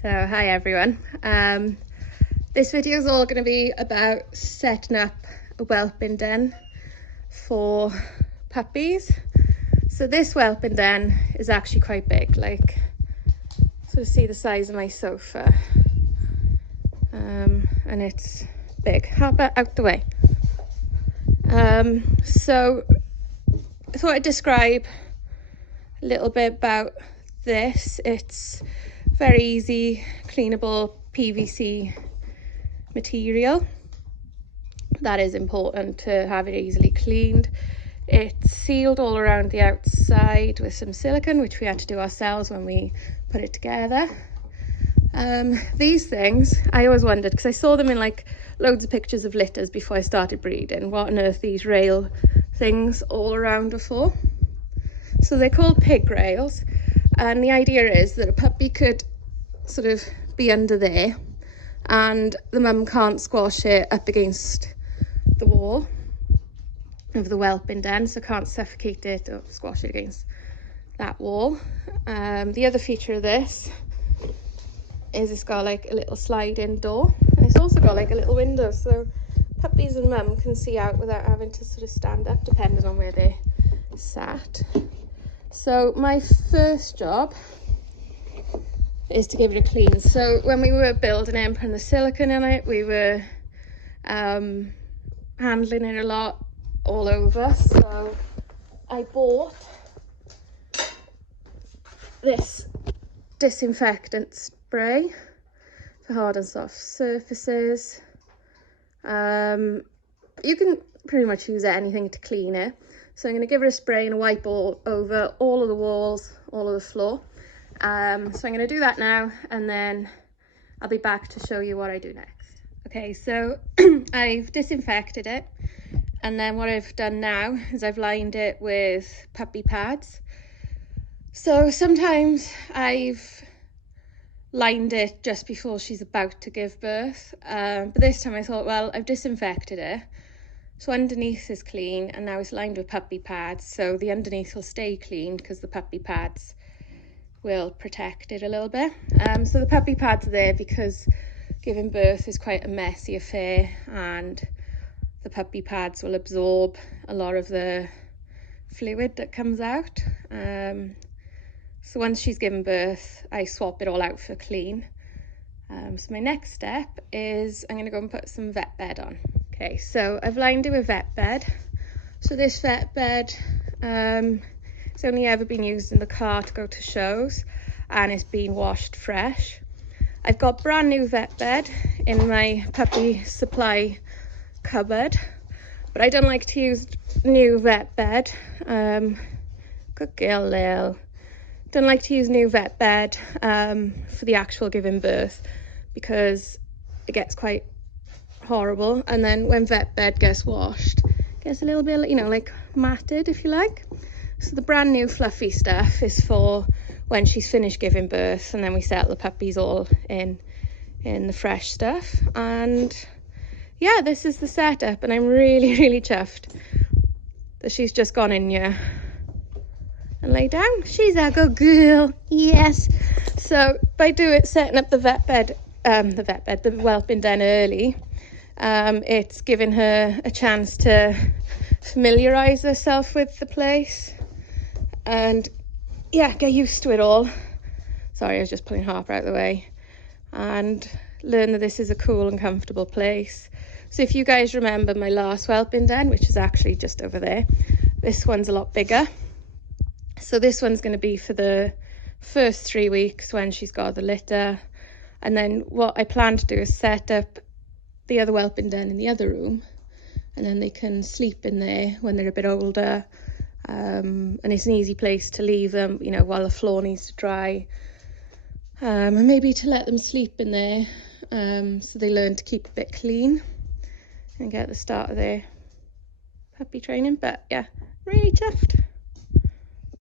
So hi everyone, this video is all going to be about setting up a whelping den for puppies. So this whelping den is actually quite big, like sort of see the size of my sofa, and it's big. How about out the way? So I thought I'd describe a little bit about this. It's very easy cleanable PVC material. That is important to have it easily cleaned. It's sealed all around the outside with some silicone, which we had to do ourselves when we put it together. These things, I always wondered, because I saw them in like loads of pictures of litters before I started breeding, what on earth these rail things all around are for. So they're called pig rails, and the idea is that a puppy could sort of be under there and the mum can't squash it up against the wall of the whelping den, so can't suffocate it or squash it against that wall. The other feature of this is it's got like a little slide-in door, and it's also got like a little window, so puppies and mum can see out without having to sort of stand up, depending on where they're sat. So my first job is to give it a clean. So when we were building it and putting the silicone in it, we were handling it a lot all over. So I bought this disinfectant spray for hard and soft surfaces. You can pretty much use anything to clean it. So I'm going to give it a spray and a wipe all over all of the walls, all of the floor. So I'm going to do that now, and then I'll be back to show you what I do next. Okay, so I've disinfected it, and then what I've done now is I've lined it with puppy pads. So sometimes I've lined it just before she's about to give birth, but this time I thought, well, I've disinfected it, so underneath is clean, and now it's lined with puppy pads, so the underneath will stay clean because the puppy pads will protect it a little bit. So the puppy pads are there because giving birth is quite a messy affair, and the puppy pads will absorb a lot of the fluid that comes out. So once she's given birth, I swap it all out for clean. So my next step is I'm going to go and put some vet bed on. Okay, so I've lined it with vet bed. So this vet bed, it's only ever been used in the car to go to shows, and it's been washed fresh. I've got brand new vet bed in my puppy supply cupboard, but I don't like to use new vet bed. Good girl, Lil. Don't like to use new vet bed for the actual giving birth because it gets quite horrible, and then when vet bed gets washed, it gets a little bit, you know, like matted, if you like. So the brand new fluffy stuff is for when she's finished giving birth, and then we settle the puppies all in the fresh stuff. And yeah, this is the setup, and I'm really chuffed that she's just gone in here and lay down. She's a good girl, yes. So by setting up the whelping den early, it's given her a chance to familiarize herself with the place and yeah, get used to it all. Sorry, I was just pulling Harper out of the way, and learn that this is a cool and comfortable place. So if you guys remember my last whelping den, which is actually just over there, this one's a lot bigger. So this one's going to be for the first 3 weeks when she's got the litter, and then what I plan to do is set up the other whelping den in the other room, and then they can sleep in there when they're a bit older. And it's an easy place to leave them, you know, while the floor needs to dry, and maybe to let them sleep in there, so they learn to keep a bit clean and get the start of their puppy training. But yeah, really chuffed.